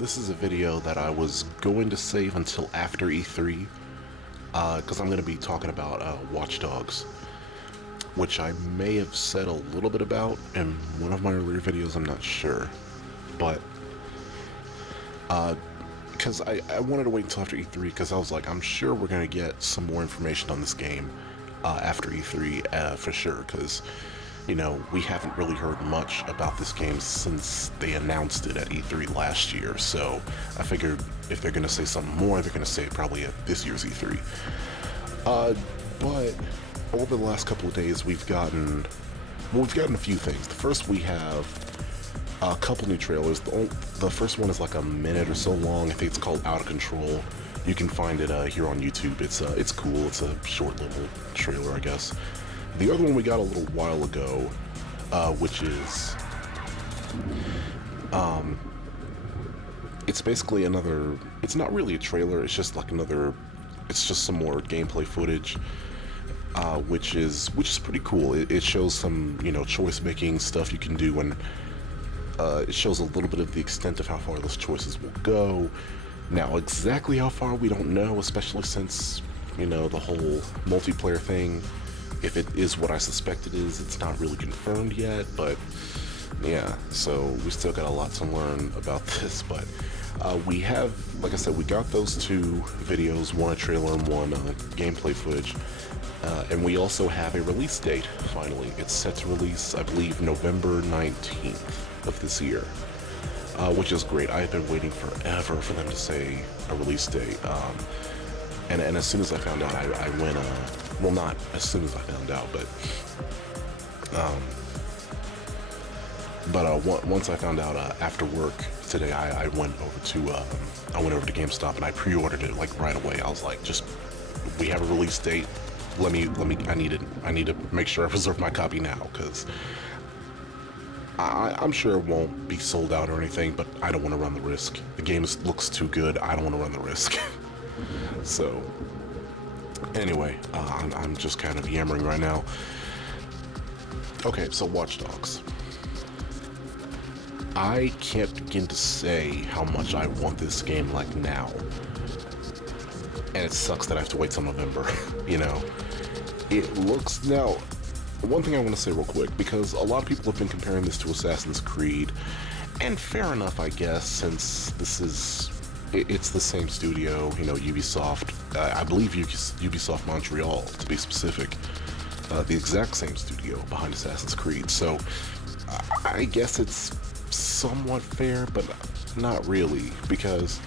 this is a video that I was going to save until after E3, because I'm going to be talking about Watch Dogs, which I may have said a little bit about in one of my earlier videos, I'm not sure, but because I wanted to wait until after E3, because I was like, I'm sure we're going to get some more information on this game after E3 for sure, because you know, we haven't really heard much about this game since they announced it at E3 last year, so I figured if they're going to say something more, they're going to say it probably at this year's E3. But over the last couple of days, we've gotten a few things. The first, we have a couple new trailers. The first one is like a minute or so long. I think it's called Out of Control. You can find it here on YouTube. It's cool. It's a short little trailer, I guess. The other one we got a little while ago, which is, it's basically another, it's not really a trailer, it's just like another, it's just some more gameplay footage, which is pretty cool. It shows some, you know, choice-making stuff you can do, and it shows a little bit of the extent of how far those choices will go. Now, exactly how far, we don't know, especially since, you know, the whole multiplayer thing. If it is what I suspect it is, it's not really confirmed yet, but yeah, so we still got a lot to learn about this, but we have, like I said, we got those two videos, one a trailer and one gameplay footage, and we also have a release date, finally. It's set to release, I believe, November 19th of this year, which is great. I've been waiting forever for them to say a release date, and as soon as I found out, I went, well, not as soon as I found out, but once I found out after work today, I went over to GameStop and I pre-ordered it like right away. I was like, just, we have a release date. I need to make sure I reserve my copy now, because I'm sure it won't be sold out or anything, but I don't want to run the risk. The game looks too good. I don't want to run the risk. So anyway, I'm just kind of yammering right now. Okay, so Watch Dogs. I can't begin to say how much I want this game like now. And it sucks that I have to wait till November, you know. It looks... Now, one thing I want to say real quick, because a lot of people have been comparing this to Assassin's Creed, and fair enough, I guess, since this is... It's the same studio, you know, Ubisoft. I believe Ubisoft Montreal, to be specific. The exact same studio behind Assassin's Creed. So, I guess it's somewhat fair, but not really. Because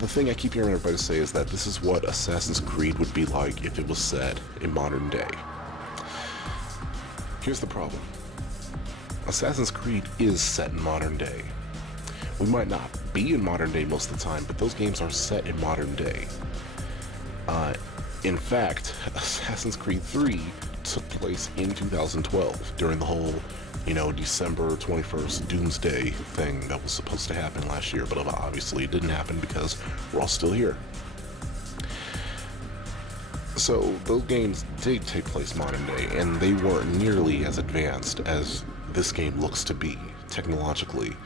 the thing I keep hearing everybody say is that this is what Assassin's Creed would be like if it was set in modern day. Here's the problem. Assassin's Creed is set in modern day. We might not be in modern day most of the time, but those games are set in modern day. In fact, Assassin's Creed 3 took place in 2012 during the whole, you know, December 21st Doomsday thing that was supposed to happen last year, but obviously it didn't happen because we're all still here. So those games did take place modern day, and they weren't nearly as advanced as this game looks to be technologically.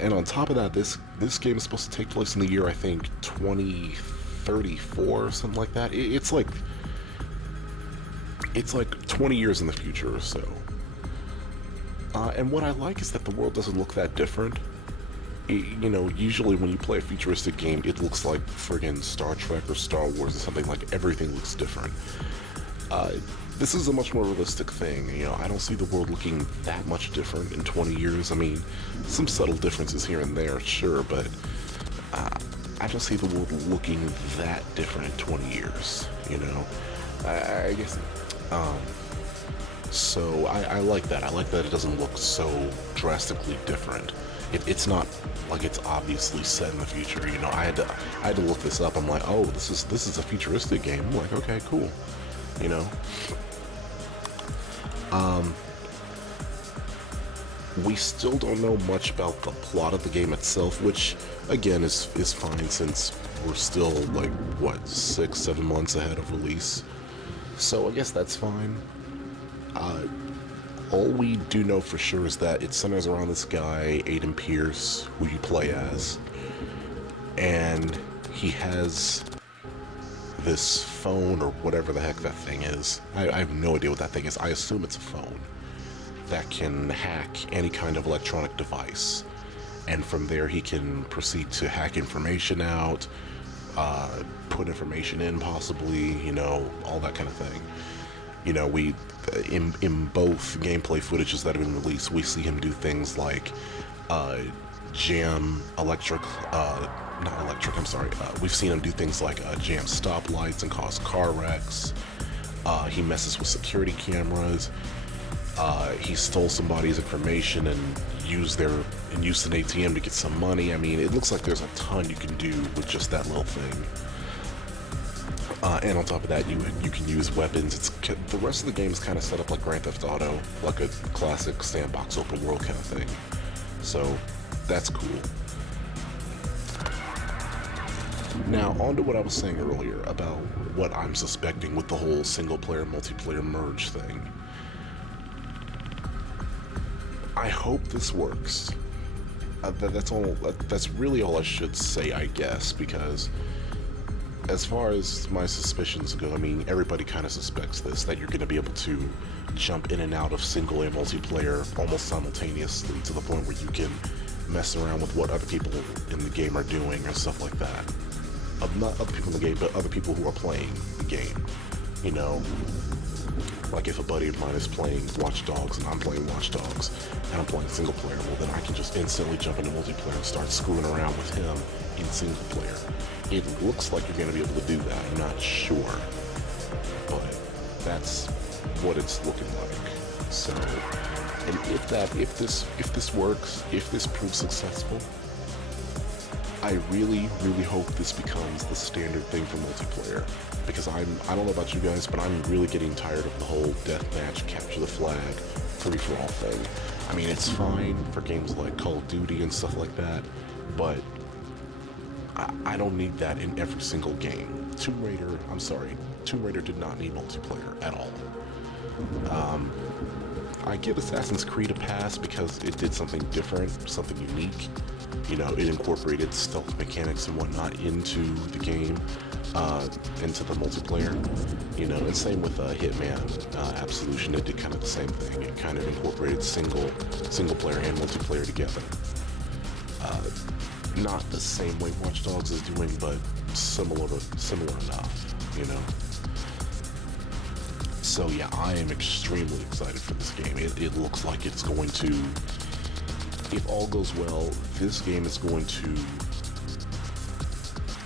And on top of that, this game is supposed to take place in the year, I think, 2034 or something like that. It's like 20 years in the future or so. And what I like is that the world doesn't look that different. You know, usually when you play a futuristic game, it looks like friggin' Star Trek or Star Wars or something. Like, everything looks different. This is a much more realistic thing. You know, I don't see the world looking that much different in 20 years. I mean, some subtle differences here and there, sure, but I don't see the world looking that different in 20 years, you know? I guess, so I like that. I like that it doesn't look so drastically different. It's not like it's obviously set in the future, you know? I had to look this up. I'm like, oh, this is a futuristic game. I'm like, okay, cool, you know? We still don't know much about the plot of the game itself, which, again, is fine since we're still, like, what, 6-7 months ahead of release. So I guess that's fine. All we do know for sure is that it centers around this guy, Aiden Pierce, who you play as, and he has this phone or whatever the heck that thing is. I have no idea what that thing is. I assume it's a phone that can hack any kind of electronic device, and from there he can proceed to hack information out, put information in possibly, you know, all that kind of thing. You know, we in both gameplay footages that have been released, we see him do things like jam electric, not electric, I'm sorry, we've seen him do things like jam stoplights and cause car wrecks. He messes with security cameras. He stole somebody's information and used an ATM to get some money. I mean, it looks like there's a ton you can do with just that little thing. And on top of that, you can use weapons. The rest of the game is kind of set up like Grand Theft Auto, like a classic sandbox open world kind of thing. So that's cool. Now, on to what I was saying earlier about what I'm suspecting with the whole single-player, multiplayer merge thing. I hope this works. That's really all I should say, I guess, because as far as my suspicions go, I mean, everybody kind of suspects this, that you're going to be able to jump in and out of single and multiplayer almost simultaneously to the point where you can mess around with what other people in the game are doing or stuff like that. Not other people in the game, but other people who are playing the game. You know, like if a buddy of mine is playing Watch Dogs and I'm playing Watch Dogs and I'm playing single player, well then I can just instantly jump into multiplayer and start screwing around with him in single player. It looks like you're going to be able to do that. I'm not sure, but that's what it's looking like. So, and if this works, if this proves successful, I really, really hope this becomes the standard thing for multiplayer, because I don't know about you guys, but I'm really getting tired of the whole deathmatch, capture the flag, free-for-all thing. I mean, it's fine for games like Call of Duty and stuff like that, but I don't need that in every single game. Tomb Raider did not need multiplayer at all. I give Assassin's Creed a pass because it did something different, something unique. You know, it incorporated stealth mechanics and whatnot into the game, into the multiplayer. You know, and same with Hitman Absolution. It did kind of the same thing. It kind of incorporated single player and multiplayer together. Not the same way Watch Dogs is doing, but similar enough. You know. So yeah, I am extremely excited for this game. It looks like it's going to, if all goes well, this game is going to,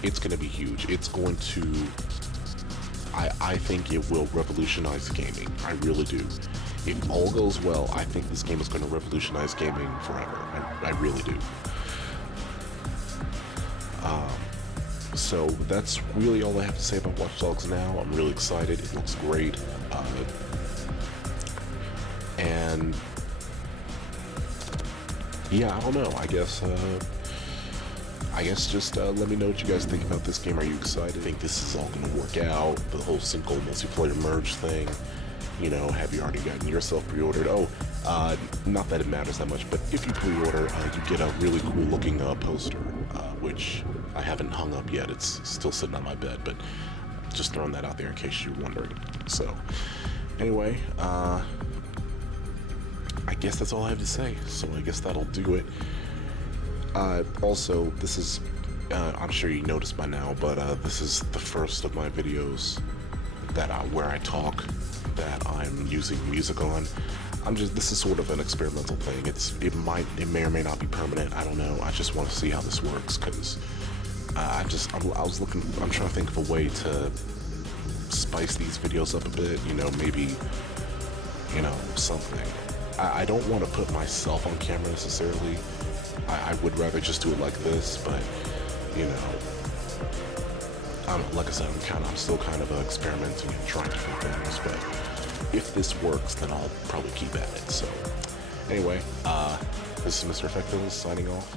it's going to be huge. It's going to, I think it will revolutionize gaming. I really do. If all goes well, I think this game is going to revolutionize gaming forever. I really do. So that's really all I have to say about Watch Dogs now. I'm really excited. It looks great. And yeah, I don't know. I guess just let me know what you guys think about this game. Are you excited? Think this is all going to work out? The whole single multiplayer merge thing. You know, have you already gotten yourself pre-ordered? Oh, not that it matters that much, but if you pre-order, you get a really cool looking poster, which I haven't hung up yet. It's still sitting on my bed, but just throwing that out there in case you're wondering. So, anyway, I guess that's all I have to say. So I guess that'll do it. Also, this is, I'm sure you noticed by now, but this is the first of my videos that where I talk that I'm using music on. This is sort of an experimental thing. It may or may not be permanent. I don't know. I just want to see how this works, because I'm trying to think of a way to spice these videos up a bit. You know, maybe, you know, something. I don't want to put myself on camera necessarily. I would rather just do it like this, but you know, like I said, I'm still kind of experimenting and trying different things, but if this works, then I'll probably keep at it. So anyway, this is Mr. Effectiveness signing off.